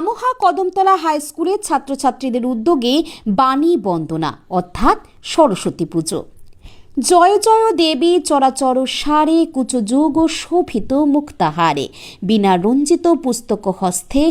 আমোহা Kadamtala high স্কুলের ছাত্রছাত্রীদের উদ্যোগে বাণী বন্দনা অর্থাৎ সরস্বতী পুজো। জয় জয় দেবী চরাচর সারে কুচযুগ শোভিত মুক্তাহারে বিনা রঞ্জিত পুস্তক হস্তে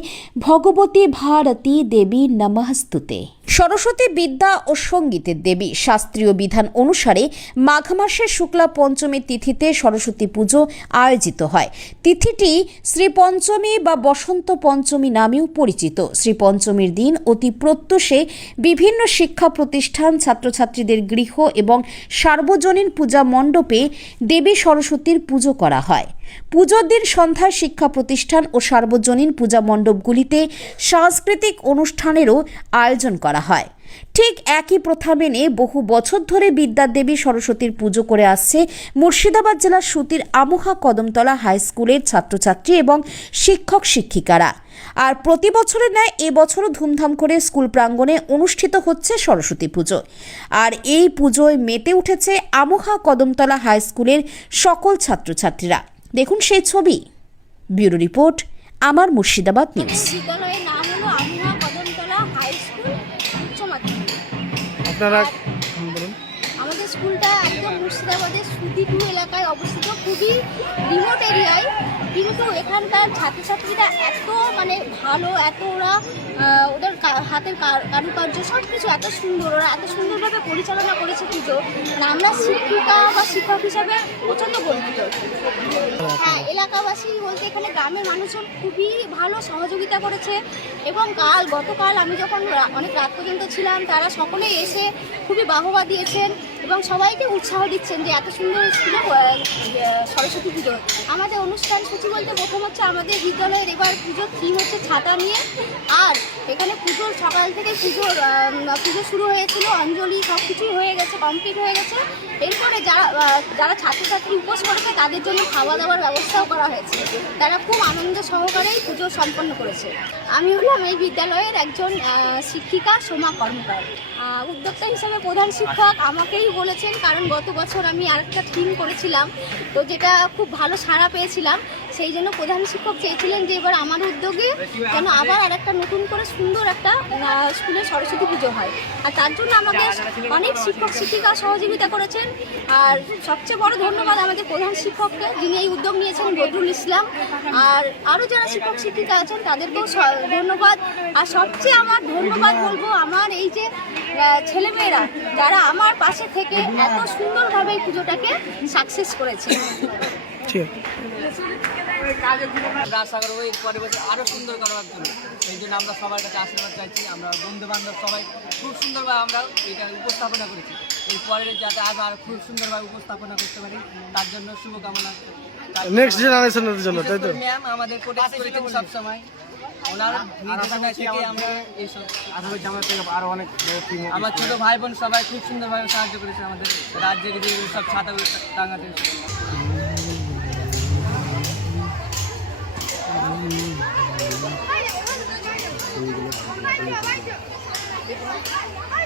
ভগবতী ভারতী দেবী নমস্তুতে। সরস্বতী বিদ্যা ও সঙ্গীতের দেবী। শাস্ত্রীয় বিধান অনুসারে মাঘ মাসের শুক্লা পঞ্চমী তিথিতে সরস্বতী পুজো আয়োজিত হয়। তিথিটি শ্রী পঞ্চমী বা বসন্ত পঞ্চমী নামেও পরিচিত। শ্রী পঞ্চমীর দিন অতি প্রত্যুষে বিভিন্ন শিক্ষা প্রতিষ্ঠান, ছাত্রছাত্রীদের গৃহ এবং সার্বজনীন পূজা মণ্ডপে দেবী সরস্বতীর পুজো করা হয়। পুজোর দিন সন্ধ্যায় শিক্ষা প্রতিষ্ঠান ও সার্বজনীন পূজা মণ্ডপগুলিতে সাংস্কৃতিক অনুষ্ঠানেরও আয়োজন করা হয়। ঠিক একই প্রথা মেনে বহু বছর ধরে বিদ্যার দেবী সরস্বতীর পুজো করে আসছে মুর্শিদাবাদ জেলার সুতির আমোহা কদমতলা হাই স্কুলের ছাত্রছাত্রী এবং শিক্ষক শিক্ষিকারা। আর প্রতি বছরের ন্যায় এবছরও ধুমধাম করে স্কুল প্রাঙ্গণে অনুষ্ঠিত হচ্ছে সরস্বতী পুজো। আর এই পুজোয় মেতে উঠেছে আমোহা কদমতলা হাই স্কুলের সকল ছাত্রছাত্রীরা। দেখুন সেই ছবি। ব্যুরো রিপোর্ট, আমার মুর্শিদাবাদ নিউজ। বিদ্যালয়ের নাম হলো আমোহা কদমতলা হাই স্কুল উচ্চ মাধ্যমিক। আপনারা বলুন। আমাদের স্কুলটা একদম মুর্শিদাবাদের সুদিটু এলাকায় অবস্থিত, খুবই রিমোট এরিয়ায়, কিন্তু এখানকার ছাত্রছাত্রীরা এত ভালো, এত ওদের হাতের কারুকার্য সব কিছু এত সুন্দর, ওরা এত সুন্দরভাবে পরিচালনা করেছে পুজো। আমরা শিক্ষিকা বা শিক্ষক হিসাবে প্রচণ্ড গর্বিত। হ্যাঁ, এলাকাবাসী বলতে এখানে গ্রামের মানুষজন খুবই ভালো সহযোগিতা করেছে এবং গতকাল আমি যখন অনেক রাত পর্যন্ত ছিলাম, তারা সকলেই এসে খুবই বাহবা দিয়েছেন এবং সবাইকে উৎসাহ দিচ্ছেন যে এত সুন্দর ছিল সরস্বতী পুজো। আমাদের অনুষ্ঠান সূচি বলতে প্রথম হচ্ছে আমাদের বিদ্যালয়ের এবার পুজোর থিম হচ্ছে ছাতা নিয়ে। আর এখানে পুজোর সকাল থেকে পুজো শুরু হয়েছিল, অঞ্জলি সব কিছুই হয়ে গেছে, কমপ্লিট হয়ে গেছে। এরপরে যারা ছাত্রছাত্রী উপোস করেছে তাদের জন্য খাওয়া দাওয়ার ব্যবস্থাও করা হয়েছে। তারা খুব আনন্দ সহকারেই পুজো সম্পন্ন করেছে। আমি হলাম এই বিদ্যালয়ের একজন শিক্ষিকা, সোমা কর্মকার। উদ্যোক্তা হিসাবে প্রধান শিক্ষক আমাকেই বলেছেন, কারণ গত বছর আমি আরেকটা থিম করেছিলাম, তো যেটা খুব ভালো সাড়া পেয়েছিলাম। সেই জন্য প্রধান শিক্ষক চেয়েছিলেন যে এবার আমার উদ্যোগে যেন আবার আরেকটা নতুন করে সুন্দর একটা স্কুলে সরস্বতী পুজো হয়। আর তার জন্য আমাকে অনেক শিক্ষক শিক্ষিকা সহযোগিতা করেছেন। আর সবচেয়ে বড় ধন্যবাদ আমাদের প্রধান শিক্ষককে, যিনি এই উদ্যোগ নিয়েছেন, বদরুল ইসলাম। আর আরও যারা শিক্ষক শিক্ষিকা আছেন তাদেরকেও ধন্যবাদ। আর সবচেয়ে আমার ধন্যবাদ বলবো আমার এই যে ছেলেমেয়েরা, যারা আমার পাশে থেকে এত সুন্দরভাবে এই পুজোটাকে সাকসেস করেছে। আরো সুন্দর করার জন্য এই জন্য আমরা সবার কাছে আশীর্বাদ চাইছি। আমরা বন্ধু বান্ধব সবাই খুব সুন্দরভাবে আমরা এটা উপস্থাপনা করেছি। এরপরে যাতে আর খুব সুন্দরভাবে উপস্থাপনা করতে পারি, তার জন্য শুভকামনা। নেক্সট জেনারেশনের জন্য, তাই তো? ম্যাম আমাদের প্রোটেক্ট করেছেন সবসময়। ওনার নির্দেশনা থেকে আমরা এইসব আমার ছোটো ভাই বোন সবাই খুব সুন্দরভাবে সাহায্য করেছে আমাদের রাজ্যের যে সব ছাতাগুলো টাঙাতে। Bye.